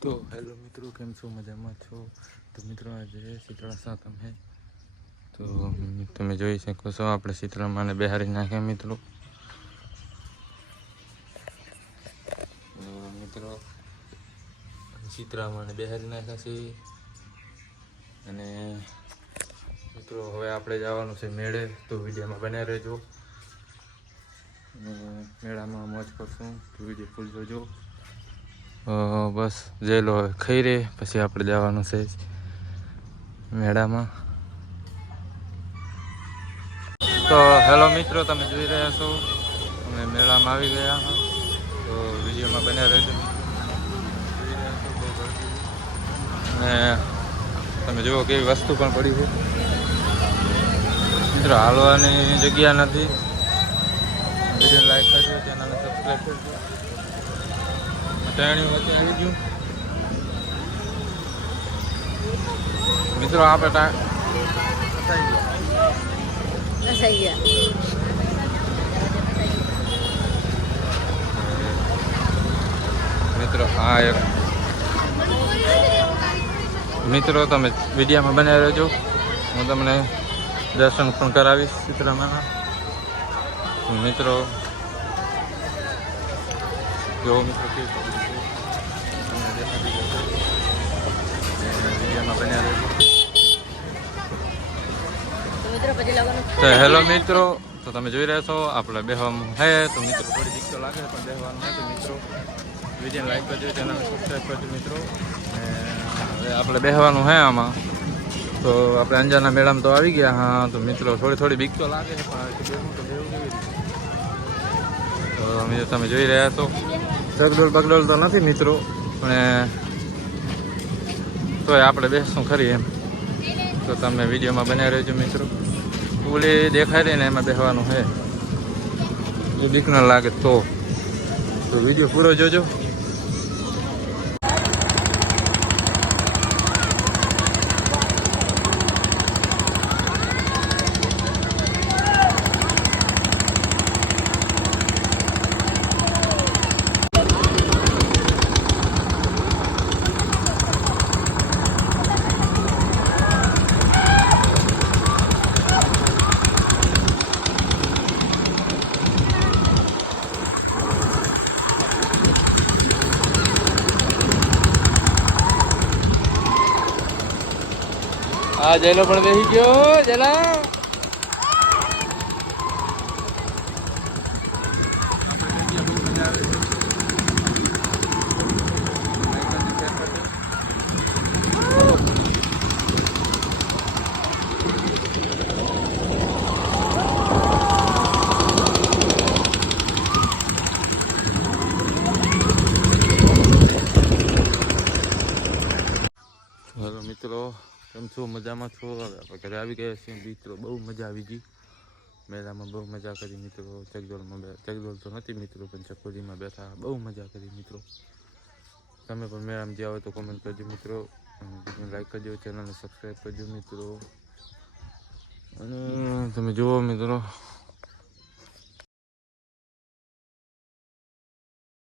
તો હેલો મિત્રો, કેમ છો? મજામાં છો? તો મિત્રો આજે શીતળા સાતમ છે. તો તમે જોઈ શકો છો આપણે શીતળામાંને બેહારી નાખ્યા મિત્રો. મિત્રો શીતળામાંને બેહારી નાખ્યા છે અને મિત્રો હવે આપણે જવાનું છે મેળે. તો વિડીયોમાં બન્યા રહેજો અને મેળામાં મોજ કરશું. તો વિડીયો ફૂલ જોજો. બસ જે લો ખાઈ રે પછી આપણે જવાનું છે મેળામાં. તો હેલો મિત્રો, તમે જોઈ રહ્યા છો અમે મેળામાં આવી ગયા. તો વિડીયોમાં બન્યા રહેજો. જોઈ રહ્યા છો બહુ ગરદી અને તમે જુઓ કેવી વસ્તુ પણ પડી છે મિત્રો. હાલવાની જગ્યા નથી. વિડીયો લાઈક કરજો, ચેનલને સબસ્ક્રાઈબ કરજો. ટેણી વચ્ચે આવી ગયું મિત્રો. આપણે મિત્રો આ એક મિત્રો તમે વિડીયોમાં બનાવી રહેજો. હું તમને દર્શન પણ કરાવીશ શીતળામાના. મિત્રો જો મિત્રો કેવું તમને દેખાડી જશે. વિડીયોમાં બનાવી રહેજો. તો હેલો મિત્રો, તો તમે જોઈ રહ્યા છો આપણે બેહવાનું હે. તો મિત્રો થોડી બીક તો લાગે પણ બેહવાનું હે. તો મિત્રો વિડીયો લાઈક કરજો, ચેનલને સબસ્ક્રાઈબ કરજો મિત્રો. હવે આપણે બેહવાનું હે આમાં. તો આપણે અંજારના મેળામાં તો આવી ગયા. હા તો મિત્રો થોડી બીક તો લાગે છે પણ બેહવું તો બેહવું કેવી રીતે. તો તમે જોઈ રહ્યા છો ચગડોળ બગડોળ તો નથી મિત્રો, પણ તોય આપણે બેસશું ખરી એમ. તો તમે વિડીયોમાં બનાવી રહેજો મિત્રો. પુલી દેખાય રહી ને એમાં બેસવાનું છે. જો બીક ન લાગે તો વિડીયો પૂરો જોજો. આ જેલો પણ બેસી ગયો. જેલા હેલો મિત્રો, કેમ છો? મજામાં છો? હવે આપણે ઘરે આવી ગયા છીએ મિત્રો. બહુ મજા આવી ગઈ મેળામાં. બહુ મજા કરી મિત્રો. ચગડોળ તો નથી મિત્રો, પણ ચકોરીમાં બેઠા. બહુ મજા કરી મિત્રો. તમે પણ મેળામાં જ્યાં હોય તો કોમેન્ટ કરજો મિત્રો. લાઈક કરજો, ચેનલને સબસ્ક્રાઈબ કરજો મિત્રો. અને તમે જુઓ મિત્રો